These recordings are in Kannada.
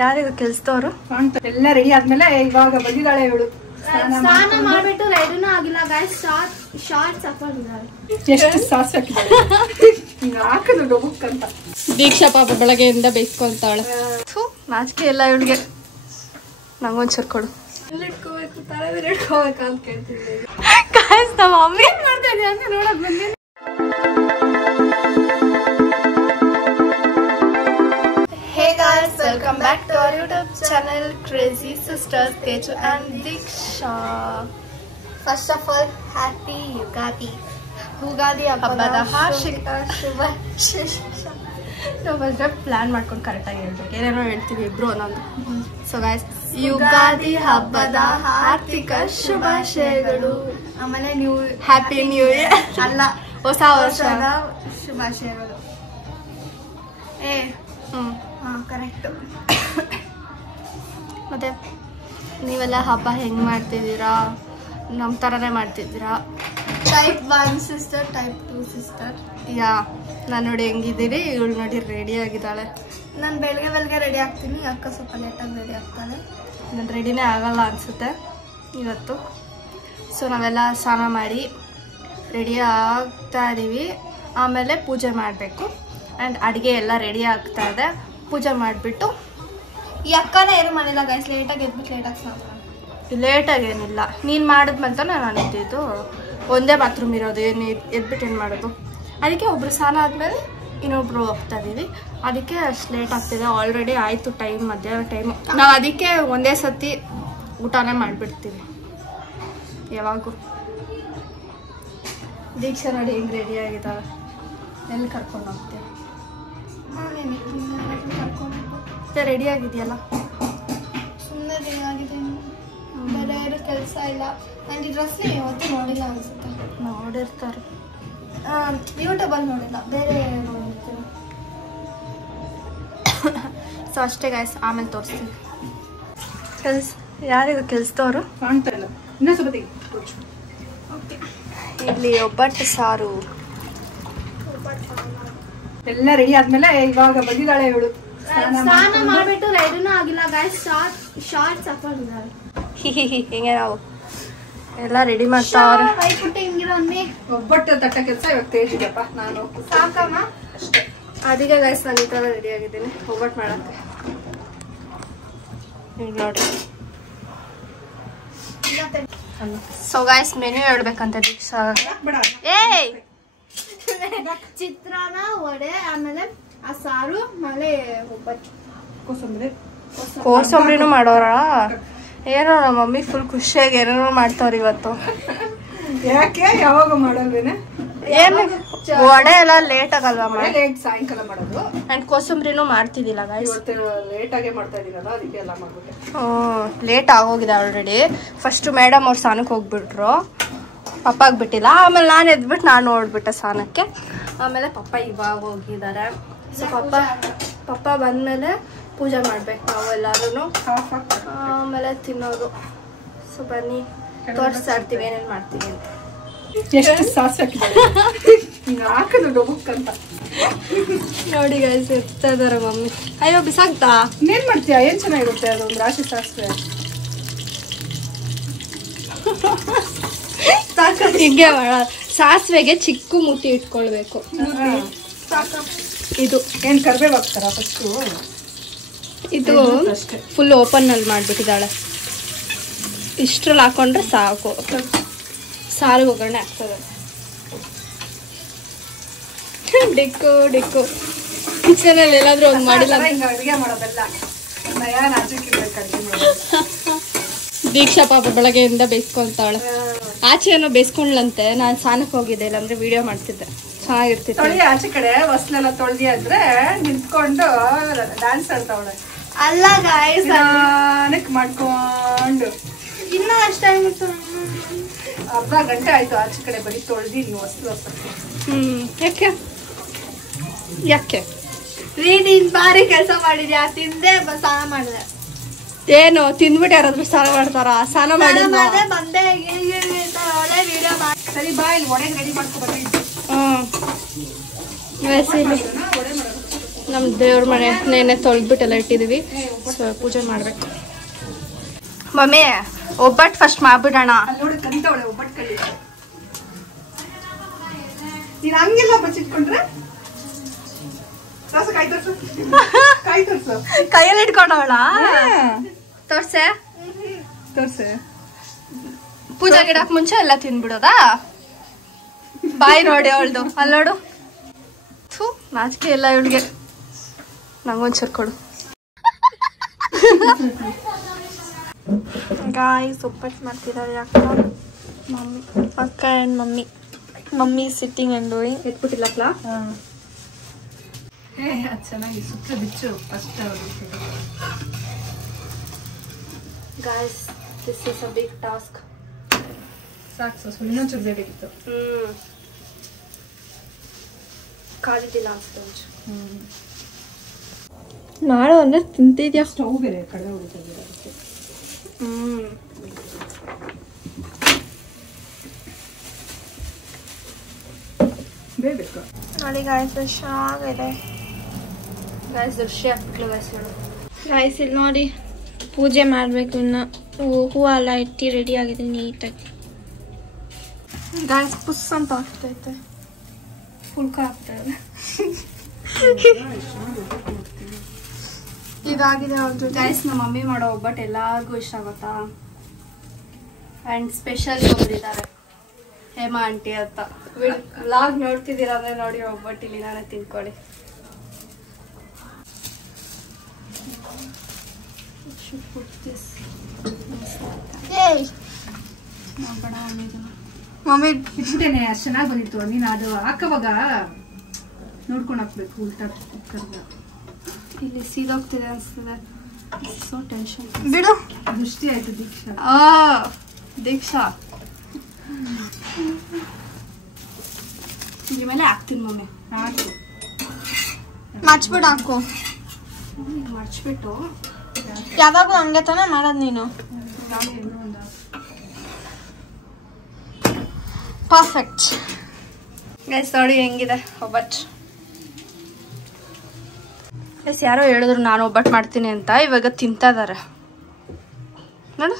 ಯಾರಿಗೂ ಕೆಲ್ಸದವರು ಎಲ್ಲ ರೆಡಿ ಆದ್ಮೇಲೆ ಇವಾಗ ಬಂದಿದ್ದಾಳೆ ಇವಳು. ಸ್ನಾನ ಮಾಡ್ಬಿಟ್ಟು ರೆಡಿನೂ ಆಗಿಲ್ಲ ಗೈಸ್. ಶಾರ್ಟ್ಸ್ ಹಾಕೊಂಡಿದ್ದಾಳೆ. ಎಷ್ಟು ಸಾಸ್ ಹಾಕಿದ್ದಾಳೆ ಹಾಕದು ಡೊಬಕ್ಕಂತ. ದೀಕ್ಷಾ ಪಾಪ ಬೆಳಗ್ಗೆಯಿಂದ ಬೇಯಿಸ್ಕೊಂತಾಳೆ. ನಾಚಿಕೆ ಎಲ್ಲ ಇವಳಿಗೆ. ನಂಗೊಂಚೂರು ಕೊಡು. ಇಟ್ಕೋಬೇಕು ತಲೆ ಇಟ್ಕೋಬೇಕು ಅಂತ ಕೇಳ್ತಿದ್ದೆ. ಗಾಯ್ಸ್ ನಮ್ಮ ಮಮ್ಮಿ ಏನ್ ಮಾಡ್ತಾ ಇದೀಯ ಅಂತ ನೋಡಕ್ ಬಂದಿನಿ. Hey guys, welcome back to our YouTube channel Crazy Sisters Teju and Diksha. First of all, happy Ugadi ಹಬ್ಬದ ಹಾರ್ದಿಕ ಶುಭಾಶಯ. ನಾವು ಫಸ್ಟ್ ಪ್ಲಾನ್ ಮಾಡ್ಕೊಂಡು ಕರೆಕ್ಟಾಗಿ ಹೇಳ್ಬೇಕು. ಏನೇನೋ ಹೇಳ್ತೀವಿ ಇಬ್ರು ಒಂದೊಂದು. ಸೊ ಗಾಯ್ಸ್, ಯುಗಾದಿ ಹಬ್ಬದ ಹಾರ್ದಿಕ ಶುಭಾಶಯಗಳು. ಆಮೇಲೆ ನೀವು ಹ್ಯಾಪಿ ನ್ಯೂ ಇಯರ್ ಅಲ್ಲ, ಹೊಸ ವರ್ಷದ ಶುಭಾಶಯಗಳು. ಕರೆಕ್ಟ್. ಮತ್ತೆ ನೀವೆಲ್ಲ ಹಬ್ಬ ಹೆಂಗ್ ಮಾಡ್ತಿದ್ದೀರಾ? ನಮ್ಮ ಥರನೇ ಮಾಡ್ತಿದ್ದೀರಾ? Type 1 sister, type 2 sister. Yeah, ನಾನು ನೋಡಿ ಹೆಂಗಿದ್ದೀರಿ, ಇವಳು ನೋಡಿ ರೆಡಿ ಆಗಿದ್ದಾಳೆ. ನಾನು ಬೆಳಗ್ಗೆ ರೆಡಿ ಆಗ್ತೀನಿ, ಅಕ್ಕ ಸ್ವಲ್ಪ ಲೇಟಾಗಿ ರೆಡಿ ಆಗ್ತಾಳೆ. ನಾನು ರೆಡಿನೇ ಆಗಲ್ಲ ಅನಿಸುತ್ತೆ ಇವತ್ತು. ಸೊ ನಾವೆಲ್ಲ ಸ್ನಾನ ಮಾಡಿ ರೆಡಿ ಆಗ್ತಾ ಇದ್ದೀವಿ. ಆಮೇಲೆ ಪೂಜೆ ಮಾಡಬೇಕು. ಆ್ಯಂಡ್ ಅಡುಗೆ ಎಲ್ಲ ರೆಡಿ ಆಗ್ತಾ ಇದೆ. ಪೂಜೆ ಮಾಡಿಬಿಟ್ಟು ಈ ಅಕ್ಕನೇ ಏನು ಮಾಡಿಲ್ಲ ಗೈಸ್. ಲೇಟಾಗಿ ಎದ್ಬಿಟ್ಟು ಲೇಟಾಗಿ ಸ್ನಾನ ಮಾಡಿ. ಲೇಟಾಗಿ ಏನಿಲ್ಲ, ನೀನು ಮಾಡಿದ್ಮೇಲೆ ನಾನು ಎದ್ದಿದ್ದು. ಒಂದೇ ಬಾತ್ರೂಮ್ ಇರೋದು, ಏನು ಎದ್ಬಿಟ್ಟು ಏನು ಮಾಡೋದು. ಅದಕ್ಕೆ ಒಬ್ರು ಸ್ನಾನ ಆದಮೇಲೆ ಇನ್ನೊಬ್ರು ಹೋಗ್ತಾ ಇದ್ದೀವಿ. ಅದಕ್ಕೆ ಅಷ್ಟು ಲೇಟ್ ಆಗ್ತಿದೆ. ಆಲ್ರೆಡಿ ಆಯಿತು ಟೈಮ್, ಮಧ್ಯಾಹ್ನ ಟೈಮು. ನಾವು ಅದಕ್ಕೆ ಒಂದೇ ಸತಿ ಊಟನೇ ಮಾಡಿಬಿಡ್ತೀವಿ ಯಾವಾಗೂ. ದೀಕ್ಷಾ ನೋಡಿ ಹೆಂಗೆ ರೆಡಿ ಆಗಿದ್ದಾವೆ. ಎಲ್ಲಿ ಕರ್ಕೊಂಡು ಹೋಗ್ತೀವಿ? ಮತ್ತೆ ರೆಡಿ ಆಗಿದೆಯಲ್ಲ? ಸುಮ್ಮನೆ ರೆಡಿ ಆಗಿದೆ, ಬೇರೆ ಏನು ಕೆಲಸ ಇಲ್ಲ. ನಾನು ಈ ಡ್ರೆಸ್ನ ಯಾವತ್ತೂ ನೋಡಿಲ್ಲ ಅನಿಸುತ್ತೆ. ನೋಡಿರ್ತಾರೆ, ಯೂಟ್ಯೂಬಲ್ಲಿ ನೋಡಿಲ್ಲ, ಬೇರೆ ನೋಡಿರ್ತೀನಿ. ಸೊ ಅಷ್ಟೇ ಗಾಯ್ಸ್, ಆಮೇಲೆ ತೋರಿಸ್ತೀನಿ. ಯಾರಿಗೂ ಕೆಲ್ಸದವರು ಕಾಣ್ತಾ ಇಲ್ಲ. ಇನ್ನೂ ಸ್ವಲ್ಪ ಇಲ್ಲಿ ಒಬ್ಬಟ್ಟು ಸಾರು. ಎಲ್ಲ ರೆಡಿ ಆದ್ಮೇಲೆ ಇವಾಗ ಬಂದಿದ್ದಾಳೆ ಇವಳು. ಸ್ನಾನ ಮಾಡ್ಬಿಟ್ಟು ರೆಡಿನೂ ಆಗಿಲ್ಲ ಗೈಸ್. ಶಾರ್ಟ್ಸ್ ಹಾಕೊಂಡಿದ್ದಾಳೆ. ಹಿಂಗೆ ನಾವು ಎಲ್ಲ ರೆಡಿ ಮಾಡ್ತಾವ್ರೆ. ಒಬ್ಬಟ್ಟು ತಟ್ಟ ಕೆಲಸ ಇವಾಗ ತೇಜಿದೆಪ್ಪ. ನಾನು ಸಾಕಮ್ಮ ಅಷ್ಟೇ. ಅದಕ್ಕೆ ಗೈಸ್ ನಾನು ಈ ಥರ ರೆಡಿ ಆಗಿದ್ದೀನಿ ಒಬ್ಬಟ್ಟು ಮಾಡಕ್ಕೆ. ಈಗ ನೋಡಿ. ಸೊ ಗೈಸ್, ಮೆನ್ಯೂ ಹೇಳ್ಬೇಕಂತ ದೀಕ್ಷಾ. ಏಯ್, ಚಿತ್ರಾನ್ನ, ವಡೆ, ಆಮೇಲೆ ಆ ಸಾರು, ಆಮೇಲೆ ಒಬ್ಬಟ್ಟು, ಕೋಸಂಬರಿನೂ ಮಾಡೋರ. ಏನೋ ನಮ್ಮ ಮಮ್ಮಿ ಫುಲ್ ಖುಷಿಯಾಗಿ ಏನೇನೋ ಮಾಡ್ತಾವ್ರ ಇವತ್ತು. ಯಾಕೆ ಯಾವಾಗ ಮಾಡೋದೇನೆ? ಏನು ವಡೆ ಎಲ್ಲ ಲೇಟ್ ಆಗಲ್ವಾ ಮಾಡಿ? ಲೇಟ್ ಸಾಯಂಕಾಲ ಮಾಡೋದು. ಅಂಡ್ ಕೋಸಂಬರಿನೂ ಮಾಡ್ತಿದ್ದಿಲ್ಲ ಗೈಸ್. ಇವತ್ತು ಲೇಟ್ ಆಗೇ ಮಾಡ್ತಾ ಇದೀನಲ್ಲ, ಅದಕ್ಕೆ ಎಲ್ಲ ಮಾಡ್ಬಿಟ್ಟೆ. ಲೇಟ್ ಆಗೋಗಿದೆ ಆಲ್ರೆಡಿ. ಫಸ್ಟ್ ಮೇಡಮ್ ಅವ್ರು ಸ್ನಾನಕ್ಕೆ ಹೋಗ್ಬಿಟ್ರು, ಪಪ್ಪ ಆಗ್ಬಿಟ್ಟಿಲ್ಲ. ಆಮೇಲೆ ನಾನು ಎದ್ಬಿಟ್ಟು ನಾನು ನೋಡ್ಬಿಟ್ಟೆ ಸ್ನಾನಕ್ಕೆ. ಆಮೇಲೆ ಪಪ್ಪ ಇವಾಗ ಹೋಗಿದ್ದಾರೆ. ಸೊ ಪಪ್ಪ ಬಂದಮೇಲೆ ಪೂಜೆ ಮಾಡ್ಬೇಕು ನಾವು ಎಲ್ಲರೂ. ಆಮೇಲೆ ತಿನ್ನೋದು. ಸೊ ಬನ್ನಿ ತೋರಿಸ್ತಾಡ್ತೀವಿ ಏನೇನು ಮಾಡ್ತೀವಿ ಅಂತ. ಎಷ್ಟು ಸಾಸ್ ಹಾಕಿದ್ದಾರೆ ಹಾಕದು ಡೊಬಕ್ಕಂತ. ನೋಡಿ ಗೈಸ್, ಎತ್ತಾ ಇದಾರೆ ಮಮ್ಮಿ. ಅಯ್ಯೋ ಬಿಸಾಕ್ತಾ? ಇನ್ನೇನ್ ಮಾಡ್ತೀಯಾ? ಏನ್ ಚೆನ್ನಾಗಿರುತ್ತೆ ಅದು, ಒಂದು ರಾಶಿ ಸಾಸಿವೆ. ಹಿಂಗೆ ಸಾಸಿವೆಗೆ ಚಿಕ್ಕ ಮುಟ್ಟಿ ಇಟ್ಕೊಳ್ಬೇಕು. ಇದು ಏನ್ ಕರ್ಬೇವು ಹಾಕ್ತಾರ ಫಸ್ಟು? ಇದು ಫುಲ್ ಓಪನ್ ಅಲ್ಲಿ ಮಾಡ್ಬಿಟ್ಟಿದ್ದಾಳೆ. ಇಷ್ಟ್ರಲ್ಲಿ ಹಾಕೊಂಡ್ರೆ ಸಾಕು. ಸಾರಿಗೆ ಒಗ್ಗರಣೆ ಆಗ್ತದೆ. ಡಿಕ್ಕು ಡಿಕ್ಕು ಕಿಚನಲ್ಲಿ ಎಲ್ಲಾದ್ರೂ ಒಂದು ಮಾಡಿಲ್ಲ. ಅಡುಗೆ ಮಾಡೋದಲ್ಲ ನಯಾ ನಾಚಿಕಿರ್ಬೇಕು ಅಡುಗೆ ಮಾಡೋದು. ದೀಕ್ಷಾ ಪಾಪ ಬೆಳಗ್ಗೆಯಿಂದ ಬೇಯಿಸ್ಕೊಂತಾಳೆ. ಆಚೆ ಏನೋ ಬೇಯಿಸ್ಕೊಂಡ್ಲಂತೆ. ನಾನು ಸ್ನಾನಕ್ಕೆ ಹೋಗಿದ್ದೆ, ಇಲ್ಲಾಂದ್ರೆ ವಿಡಿಯೋ ಮಾಡ್ತಿದ್ದೆ, ಚೆನ್ನಾಗಿರ್ತಿತ್ತು. ತೊಳಿ ಆಚೆ ಕಡೆ ಹೊಸ್ಲೆಲ್ಲ ತೊಳ್ದಿ ಆದ್ರೆ ನಿಂತ್ಕೊಂಡು ಡ್ಯಾನ್ಸ್ ಆಡ್ತಾವಳೆ. ಅಲ್ಲ ಗಾಯ್ಸ್, ಸ್ನಾನಕ್ಕೆ ಮಾಡ್ಕೊಂಡು ಇನ್ನೂ ಅಷ್ಟು ಟೈಮ್ ಇತ್ತು. ಅರ್ಧ ಗಂಟೆ ಆಯ್ತು ಆಚೆ ಕಡೆ ಬರೀ ತೊಳ್ದಿ ನೀವು ಹೊಸ್ಲು. ಯಾಕೆ ಯಾಕೆ ನೀನ್ ಭಾರಿ ಕೆಲಸ ಮಾಡಿದ್ಯಾ. ತಿಂದೆ ಸ್ನಾನ ಮಾಡಿದೆ. ಏನು ತಿಂದ್ಬಿಟ್ಟು ಯಾರಾದ್ರೂ ಸ್ನಾನ ಮಾಡ್ತಾರ? ಸ್ನಾನ ಮಾಡಿ ಬಂದೆ ಒಳ್ಳೆ ವಿಡಿಯೋ ಮಾಡಿ. ಸರಿ ಬಾ, ಇಲ್ಲಿ ಒಡೆ ರೆಡಿ ಮಾಡ್ಕೊ ಬರ್ತೀನಿ. ನಮ್ಮ ದೇವ್ರ ಮನೆ ನೆನೆ ತೊಳೆದ್ಬಿಟ್ಟೆಲ್ಲ ಇಟ್ಟಿದ್ದೀವಿ. ಸೊ ಪೂಜೆ ಮಾಡಬೇಕು. ಮಮ್ಮಿ ಒಬ್ಬಟ್ಟು ಫಸ್ಟ್ ಮಾಡ್ಬಿಡೋಣ. ನೋಡಿ ಕಲಿತಾವಳೆ ಒಬ್ಬಟ್ಟು ಕಲಿ. ನೀನು ಹಂಗೆಲ್ಲ ಬಚ್ಚಿಟ್ಕೊಂಡ್ರೆ ಕಾಯಿ ತೋರ್ಸು, ಕಾಯಿ ತೋರ್ಸು. ಕೈಯಲ್ಲಿ ಇಟ್ಕೊಂಡವಳ ತೋರ್ಸೆ ತೋರ್ಸೆ. ಪೂಜೆ ಗಿಡಕ್ ಮುಂಚೆ ಎಲ್ಲ ತಿನ್ಬಿಡೋದಾ? ಬಾಯಿ ನೋಡಿ ಅವಳ್ದು. ಅಲ್ಲಿ ನೋಡು, ಥೂ ನಾಚಿಕೆ ಎಲ್ಲ ಇವಳಿಗೆ. ನಂಗೊಂಚೂರು ಕೊಡು. ಗಾಯ್ಸ್ ಒಬ್ಬಟ್ಟು ಮಾಡ್ತಿದ್ದಾರೆ ಅಕ್ಕ, ಮಮ್ಮಿ, ಅಕ್ಕ and mummy. Mummy sitting and doing. ಎತ್ಬಿಟ್ಟಿಲ್ಲಕ್ಲ? ಅದು ಚೆನ್ನಾಗಿ ಸುತ್ತ ಬಿಚ್ಚು first. Guys this is a big task. ಸಾಕು, ಇನ್ನೊಂಚೂರು ಬೇಕಿತ್ತು. ಕಾಲಿದ್ದಿಲ್ಲ ಅನ್ಸುತ್ತೆ ಒಂಚು. ಮಾಡು ಅಂದ್ರೆ ತಿಂತಿದ್ಯಾ? ಸ್ಟವ್ ಬೇರೆ ಕಡೆ ಹೊಡಿತಾ. ಬೇಬೇಕು ನೋಡಿ ಗಾಯ್ಸ್ ಚೆನ್ನಾಗಿದೆ. ಗಾಯ್ಸ್ ದೃಶ್ಯ ಹಾಕ್ಬಿಟ್ಲು ಗಾಯ್ಸ್ ಹೇಳು. ಗಾಯ್ಸ್ ಇಲ್ಲಿ ನೋಡಿ ಪೂಜೆ ಮಾಡಬೇಕು. ಇನ್ನು ಹೂವು ಎಲ್ಲ ಇಟ್ಟು ರೆಡಿ ಆಗಿದೆ ನೀಟಾಗಿ. ಗಾಯ್ಸ್ ಪುಸ್ ಅಂತ ಆಗ್ತೈತೆ. ಫುಲ್ಕ ಆಗ್ತಾ ಇದೆ. ಇದಾಗಿದೆ ಅವ್ರದ್ದು. ಗಾಯ್ಸ್ ನಮ್ಮ ಮಮ್ಮಿ ಮಾಡೋ ಒಬ್ಬಟ್ಟು ಎಲ್ಲರಿಗೂ ಇಷ್ಟ ಆಗುತ್ತಾ. ಆ್ಯಂಡ್ ಸ್ಪೆಷಲ್ ಒಬ್ಬರಿದ್ದಾರೆ ಹೇಮಾ ಆಂಟಿ ಅಂತ. ವ್ಲಾಗ್ ನೋಡ್ತಿದ್ದೀರ ಅಂದ್ರೆ ನೋಡಿ ಒಬ್ಬಟ್ಟು ಇಲ್ಲಿ ನಾನೇ ತಿನ್ಕೊಳ್ಳಿ. ಮಮ್ಮಿ ಇಟ್ಬಿಟ್ಟೇನೆ, ಅಷ್ಟು ಚೆನ್ನಾಗಿ ಬಂದಿತ್ತು. ನೀನು ಅದು ಹಾಕವಾಗ ನೋಡ್ಕೊಂಡು ಹಾಕ್ಬೇಕು. ಉಲ್ಟಾ ಕುಕ್ಕರ್ನ ಇಲ್ಲಿ ಸೀದೋಗ್ತಿದೆ ಅನ್ಸ್ತದೆ. So tension. ಬಿಡು, ದೃಷ್ಟಿ ಆಯ್ತು ದೀಕ್ಷಾ. ದೀಕ್ಷಾ ಈ ಮೇಲೆ ಹಾಕ್ತೀನಿ ಮಮ್ಮಿ. ಹಾಕು, ಮಚ್ಬಿಟ್ಟು ಹಾಕು. ಮಚ್ಬಿಟ್ಟು ಯಾವಾಗೂ ಹಂಗೆ ತಾನೇ ಮಾಡೋದು ನೀನು. ಪರ್ಫೆಕ್ಟ್. ಗೈಸ್ ನೋಡಿ ಹೆಂಗಿದೆ ಒಬ್ಬಟ್ಟು. ಗೈಸ್ ಯಾರೋ ಹೇಳಿದ್ರು ನಾನು ಒಬ್ಬಟ್ಟು ಮಾಡ್ತೀನಿ ಅಂತ. ಇವಾಗ ತಿಂತಾ ಇದಾರೆ ನೋಡು.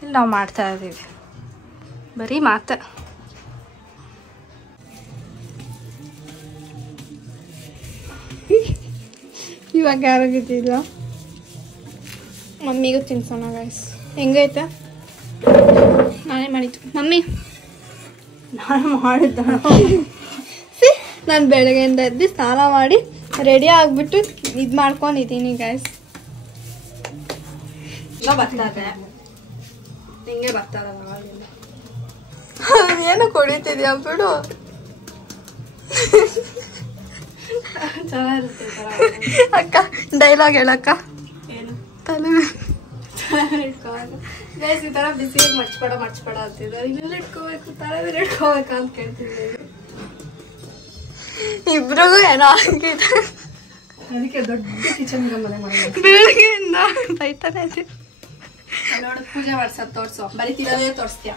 ಇಲ್ಲಿ ನಾವು ಮಾಡ್ತಾ ಇದ್ದೀವಿ ಬರೀ ಮಾತೆ. ಇವಾಗ ಯಾರಾಗಿದ್ದಿಲ್ಲ. ಮಮ್ಮಿಗೂ ತಿನ್ಸೋಣ ಗೈಸ್. ಹೆಂಗೈತೆ? ನಾನೇ ಮಾಡಿದ್ದು ಮಮ್ಮಿ. ನಾನು ಮಾಡಿದ್ದ. ನಾನು ಬೆಳಗ್ಗೆಯಿಂದ ಎದ್ದು ಸ್ನಾನ ಮಾಡಿ ರೆಡಿ ಆಗಿಬಿಟ್ಟು ಇದು ಮಾಡ್ಕೊಂಡಿದ್ದೀನಿ ಗೈಸ್. ಈಗ ಬರ್ತದೆ ಹಿಂಗೆ ಬರ್ತದ. ಏನೋ ಕುಡಿತಿದ್ಯಾ ಬಿಡು. ಚೆನ್ನಾಗಿರುತ್ತೆ ಅಕ್ಕ. ಡೈಲಾಗ್ ಹೇಳಕ್ಕ. ಏನು ತಲೆ ಇಟ್ಕೋಬೇಕು ಗೈಸ್. ಈ ಥರ ಬಿಸಿ ಮರ್ಚ್ಬೇಡ ಅಂತಿದ್ದಾರೆ. ಇನ್ನೆಲ್ಲ ಇಟ್ಕೋಬೇಕು, ತಲೆ ಮೇಲೆ ಇಟ್ಕೋಬೇಕು ಅಂತ ಕೇಳ್ತಿದ್ದೀವಿ. ಇಬ್ರಿಗೂ ಏನೋ ಆಗಿದೆ. ಅದಕ್ಕೆ ದೊಡ್ಡ ಕಿಚನ್ ಮನೆ ಮಾಡಿ ಬೆಳಗ್ಗೆಯಿಂದ ಬೈತಾನೆ ಇದೆ. ನೋಡು ಪೂಜೆ ಮಾಡ್ಸೋದು ತೋರ್ಸು. ಬರೀ ತಿನ್ನೋದೇ ತೋರಿಸ್ತೀಯ.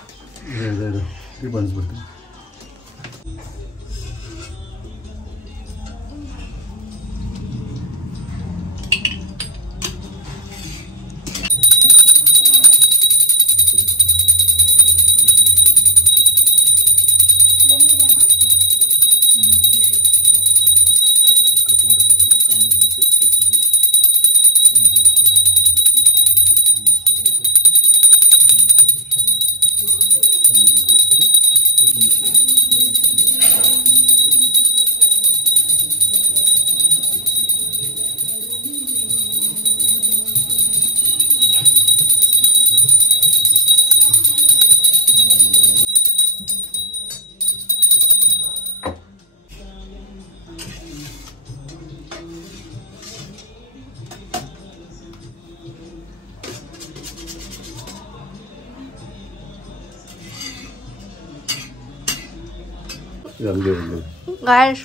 ಗಾಯಸ್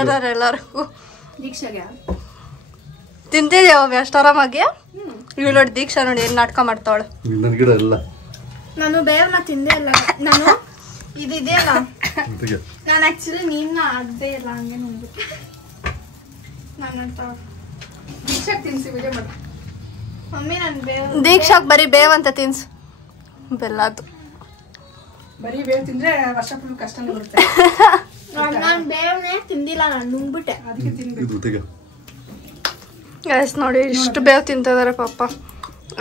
ಇದ್ದಾರೆ ಎಲ್ಲರಿಗೂ. ದೀಕ್ಷಾಗೆ ತಿಂತಿದ್ಯಾ ಅಷ್ಟು ಆರಾಮಾಗಿ? ಇವ್ ನೋಡಿ ದೀಕ್ಷಾ ನೋಡಿ ಏನ್ ನಾಟಕ ಮಾಡ್ತಾವಳು. ನಾನು ಬೇವನ್ನ ತಿಂದೆ ಅಲ್ಲ. ನಾನು ಇದೆಯಲ್ಲ ನಾನು ಆಕ್ಚುಲಿ ನೀನ್ನ ಅದೇ ಇಲ್ಲ ಹಂಗೆ ನೋಡ್ಬಿಟ್ಟು ನಾನು ನೋಡ್ತಾ ದೀಕ್ಷಾಕ್ ತಿನ್ಸಿ ವಿಡಿಯೋ ಮಾಡಿ. ಮಮ್ಮಿ ನಾನು ದೀಕ್ಷಾಕ್ ಬರೀ ಬೇವಂತ ತಿನ್ಸು ಬೆಲ್ಲದು ಬರೀ ಬೇವು ತಿಂದ್ರೆ ವರ್ಷ ಫುಲ್ ಕಷ್ಟ ಬರುತ್ತೆ. ನಾನು ಬೇವನೇ ತಿಂದಿಲ್ಲ, ನಾನು ನುಂಗ್ಬಿಟ್ಟೆ. ಅದಕ್ಕೆ ತಿನ್ಬೇಕು. ಗೈಸ್ ನೋಡಿ ಇಷ್ಟು ಬೇವು ತಿಂತಿದಾರೆ ಪಾಪ.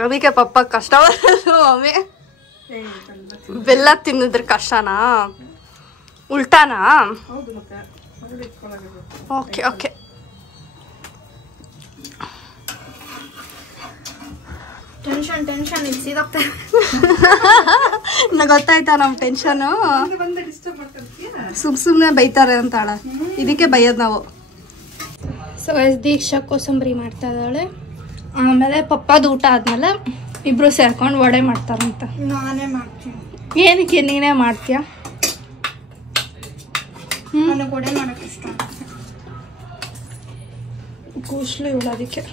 ಅದಕ್ಕೆ ಪಾಪ ಕಷ್ಟ ಬರೋದು ಮಮ್ಮಿ. ಬೆಲ್ಲ ತಿನ್ನಿದ್ರೆ ಕಷ್ಟನಾ ಉಲ್ಟಾನಾ? ಹೌದು ಮತ್ತೆ ಹೊರಗಡೆ ಇಟ್ಕೊಳ್ಳೋದು. Okay okay. ಟೆನ್ಷನ್ ಇಲ್ಸಿದಪ್ಪ. ನಂಗೆ ಗೊತ್ತಾಯ್ತಾ ನಮ್ಮ ಟೆನ್ಷನು. ಬಂದು ಡಿಸ್ಟರ್ಬ್ ಮಾಡ್ತಿರ್ತೀಯ. ಸುಮ್ಮನೆ ಬೈತಾರೆ ಅಂತಾಳ, ಇದಕ್ಕೆ ಬೈಯೋದು ನಾವು. ಸೊ ದೀಕ್ಷಾ ಕೋಸಂಬರಿ ಮಾಡ್ತಾ ಇದ್ದಾಳೆ. ಆಮೇಲೆ ಪಪ್ಪದ ಊಟ ಆದ್ಮೇಲೆ ಇಬ್ರು ಸೇರ್ಕೊಂಡು ವಡೆ ಮಾಡ್ತಾರಂತ. ನಾನೇ ಮಾಡ್ತೀನಿ. ಏನಕ್ಕೆ ನೀನೇ ಮಾಡ್ತೀಯ? ನನಗೆ ವಡೆ ಮಾಡೋಕೆ ಇಷ್ಟ. ಕೂಸ್ಲು ಇವಳು ಅದಕ್ಕೆ.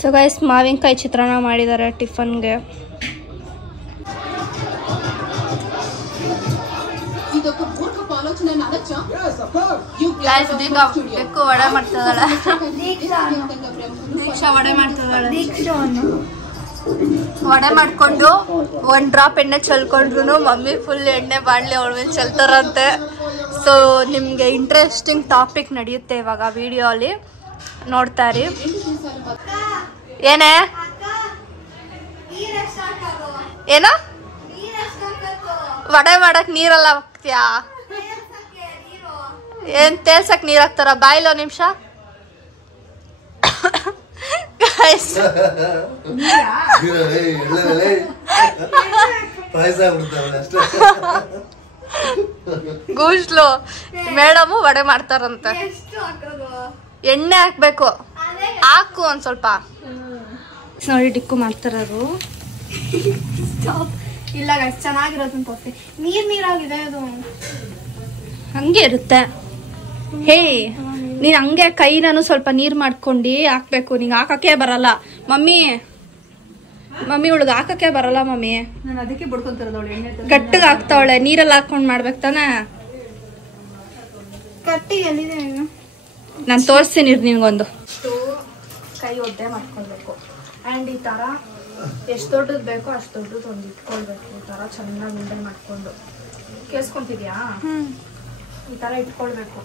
ಸೊ ಗೈಸ್ ಮಾವಿನಕಾಯಿ ಚಿತ್ರಾನ್ನ ಮಾಡಿದ್ದಾರೆ ಟಿಫನ್ಗೆ. ಬೆಕ್ಕು ವಡೆ ಮಾಡ್ತಿದ್ದಾಳೆ. ದೀಕ್ಷಾ ವಡೆ ಮಾಡ್ತಿದ್ದಾಳೆ. ವಡೆ ಮಾಡ್ಕೊಂಡು ಒಂದ್ ಡ್ರಾಪ್ ಎಣ್ಣೆ ಚೆಲ್ಕೊಂಡ್ರು ಮಮ್ಮಿ ಫುಲ್ ಎಣ್ಣೆ ಬಾಡ್ಲಿ ಅವಳ ಮೇಲೆ ಚೆಲ್ತಾರಂತೆ. ಸೊ ನಿಮ್ಗೆ ಇಂಟ್ರೆಸ್ಟಿಂಗ್ ಟಾಪಿಕ್ ನಡೆಯುತ್ತೆ ಇವಾಗ ವಿಡಿಯೋ ಅಲ್ಲಿ, ನೋಡ್ತಾ ಇರಿ. ಏನೇ ಏನ ವಡೆ ಮಾಡಕ್ ನೀರೆಲ್ಲ ಹಾಕ್ತೀಯಾ? ಏನ್ ತೇಲ್ಸಕ್ ನೀರ್ ಹಾಕ್ತಾರ? ಬಾಯಿಲೋ ನಿಮಿಷ. ಗೂಸ್ಲು ಮೇಡಮು ವಡೆ ಮಾಡ್ತಾರಂತೆ. ಎಣ್ಣೆ ಹಾಕ್ಬೇಕು, ಹಾಕು ಒಂದ್ ಸ್ವಲ್ಪ. ನೋಡಿ ಡಿಕ್ಕು ಮಾಡ್ತಾರದು. ಇಲ್ಲ ಗೈಸ್ ಚೆನ್ನಾಗಿರೋದನ್ನ ತೋರಿಸಿ. ನೀರಾಗಿದೆ ಅದು. ಹಂಗೆ ಇರುತ್ತೆ. ಹೇ ನೀನ್ ಹಂಗೆ ಕೈ ನಾನು ಸ್ವಲ್ಪ ನೀರ್ ಮಾಡ್ಕೊಂಡು ಹಾಕ್ಬೇಕು. ನಿಂಗೆ ಹಾಕಕ್ಕೆ ಬರಲ್ಲ ಮಮ್ಮಿ. ಮಮ್ಮಿ ಅವಳಿಗೆ ಹಾಕಕ್ಕೆ ಬರಲ್ಲ ಮಮ್ಮಿ. ನಾನು ಅದಕ್ಕೆ ಬಡ್ಕೊಂತಿರೋದು ಎಣ್ಣೆ ಗಟ್ಟಿಗೆ ಹಾಕ್ತಾವಳೆ. ನೀರಲ್ಲಿ ಹಾಕೊಂಡ್ ಮಾಡ್ಬೇಕು ತಾನೆ. ಕಟ್ಟಿಗೆ ಎಲ್ಲಿದೆ? ನಾನು ತೋರಿಸ್ತೀನಿ ನಿನ್ಗೊಂದು. ಕೈ ಒದ್ದೆ ಮಾಡ್ಕೊಳ್ಬೇಕು. ಆ್ಯಂಡ್ ಈ ಥರ ಎಷ್ಟು ದೊಡ್ಡದು ಬೇಕೋ ಅಷ್ಟು ದೊಡ್ಡದು ಒಂದು ಇಟ್ಕೊಳ್ಬೇಕು. ಈ ಥರ ಚೆನ್ನಾಗಿ ಉಂಡೆ ಮಾಡ್ಕೊಂಡು. ಕೇಳಿಸ್ಕೊಂತಿದ್ಯಾ? ಈ ಥರ ಇಟ್ಕೊಳ್ಬೇಕು.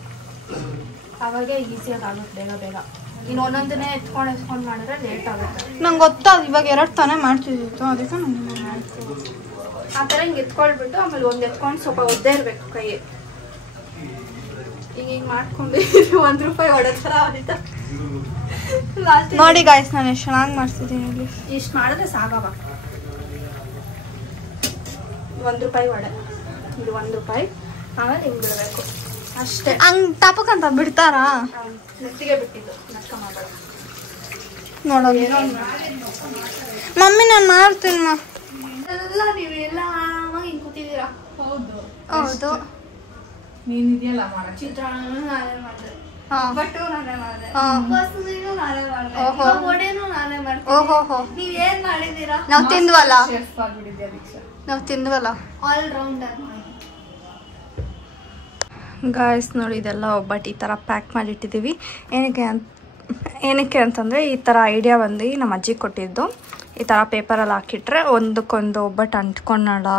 ಅವಾಗೆ ಈಸಿಯಾಗಿ ಆಗುತ್ತೆ ಬೇಗ. ಇನ್ನು ಒಂದೊಂದನ್ನೇ ಎತ್ಕೊಂಡು ಮಾಡಿದ್ರೆ ಲೇಟ್ ಆಗುತ್ತೆ. ನಂಗೆ ಗೊತ್ತಾದ ಇವಾಗ 2 ತಾನೇ ಮಾಡ್ತಿದ್ದಿತ್ತು, ಅದಕ್ಕೆ ನಾನು ಮಾಡ್ತೀನಿ. ಆ ಥರ ಹಿಂಗೆ ಎತ್ಕೊಳ್ಬಿಟ್ಟು ಆಮೇಲೆ ಒಂದು ಎತ್ಕೊಂಡು ಸ್ವಲ್ಪ ಒದ್ದೆ ಇರಬೇಕು ಕೈ. ಹಿಂಗೆ ಮಾಡ್ಕೊಂಡು ₹1 ಒಡೆ ಥರ ಆಯ್ತಾ ನೋಡಿ ಗಾಯ್ಸ್, ನಾನು ಎಷ್ಟು ಚೆನ್ನಾಗಿ ಮಾಡ್ತಿದ್ದೀನಿ ಇಲ್ಲಿ. ಇಷ್ಟು ಮಾಡಿದ್ರೆ ಸಾಗವ. ₹1 ವಡೆ, ಇದು ₹1. ಆಮೇಲೆ ಹಿಂಗೆ ಬಿಡಬೇಕು ಅಷ್ಟೇ. ಹಂಗ್ ಟಪಕ್ಕಂತ ಬಿಡ್ತಾರಾ? ನೆತ್ತಿಗೆ ಬಿಟ್ಟಿದ್ದು ನಷ್ಟ ಮಾಡಬೇಡ. ನೋಡೋದು ಮಮ್ಮಿ, ನಾನು ಮಾಡ್ತೀನಿ. ಎಲ್ಲ ನೀವೆಲ್ಲ ಹಿಂಗೆ ಕೂತಿದ್ದೀರಾ. ಹೌದು ಹೌದು. ನೀನ್ ಇದೆಯಲ್ಲ ಮಾಡಕ್ಕೆ. ಚಿತ್ರಾನ್ನ ನಾನೇ ಮಾಡಿದೆ, ಬಟ್ಟು ನಾನೇ ಮಾಡಿದೆ, ಕೋಸಂಬರಿನೂ ನಾನೇ ಮಾಡಿದೆ, ಓಹೋ. ವಡೆನೂ ನಾನೇ ಮಾಡ್ತೀನಿ. ಓಹೋ. ನೀವೇನ್ ಮಾಡಿದೀರಾ? ನಾವು ತಿಂದ್ವಲ್ಲ. ಶೆಫ್ ಆಗ್ಬಿಟ್ಟಿದ್ಯಾ ದೀಕ್ಷಾ? ನಾವು ತಿಂದ್ವಲ್ಲ. All rounder. ಗಾಯ್ಸ್ ನೋಡಿ, ಇದೆಲ್ಲ ಒಬ್ಬಟ್ಟು ಈ ಥರ ಪ್ಯಾಕ್ ಮಾಡಿಟ್ಟಿದ್ದೀವಿ. ಏನಕ್ಕೆ ಅಂತಂದರೆ ಈ ಥರ ಐಡಿಯಾ ಬಂದು ನಮ್ಮ ಅಜ್ಜಿ ಕೊಟ್ಟಿದ್ದು. ಈ ಥರ ಪೇಪರಲ್ಲಿ ಹಾಕಿಟ್ರೆ ಒಂದಕ್ಕೊಂದು ಒಬ್ಬಟ್ಟು ಅಂಟ್ಕೊಳ್ಳೋಣ,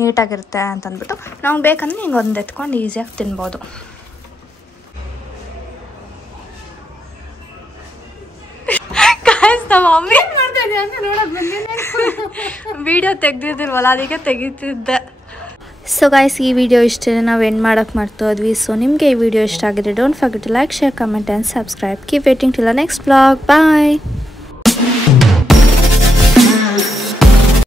ನೀಟಾಗಿರುತ್ತೆ ಅಂತಂದ್ಬಿಟ್ಟು ನಾವು ಬೇಕಂದ್ರೆ ಹಿಂಗೆ ಒಂದು ಎತ್ಕೊಂಡು ಈಸಿಯಾಗಿ ತಿನ್ಬೋದು. ಗಾಯ್ಸ್ ನಮ್ಮ ಮಮ್ಮಿ ಏನು ಮಾಡ್ತಾ ಇದೆಯಾ ಅಂತ ನೋಡೋದು ಬಂದಿದ್ದೆ. ವಿಡಿಯೋ ತೆಗ್ದಿದ್ದಿಲ್ವಲ್ಲ, ಅದಕ್ಕೆ ತೆಗಿತಿದ್ದೆ. ಸೊ ಗಾಯ್ಸ್, ಈ ವಿಡಿಯೋ ಇಷ್ಟೇ ನಾವು ಎಂಡ್ ಮಾಡೋಕ್ಕೆ ಮಾಡ್ತೋದ್ವಿ. ಸೊ ನಿಮಗೆ ಈ ವಿಡಿಯೋ ಇಷ್ಟ ಆಗಿದ್ರೆ don't forget to like, share, comment and subscribe. Keep waiting till the next vlog. Bye.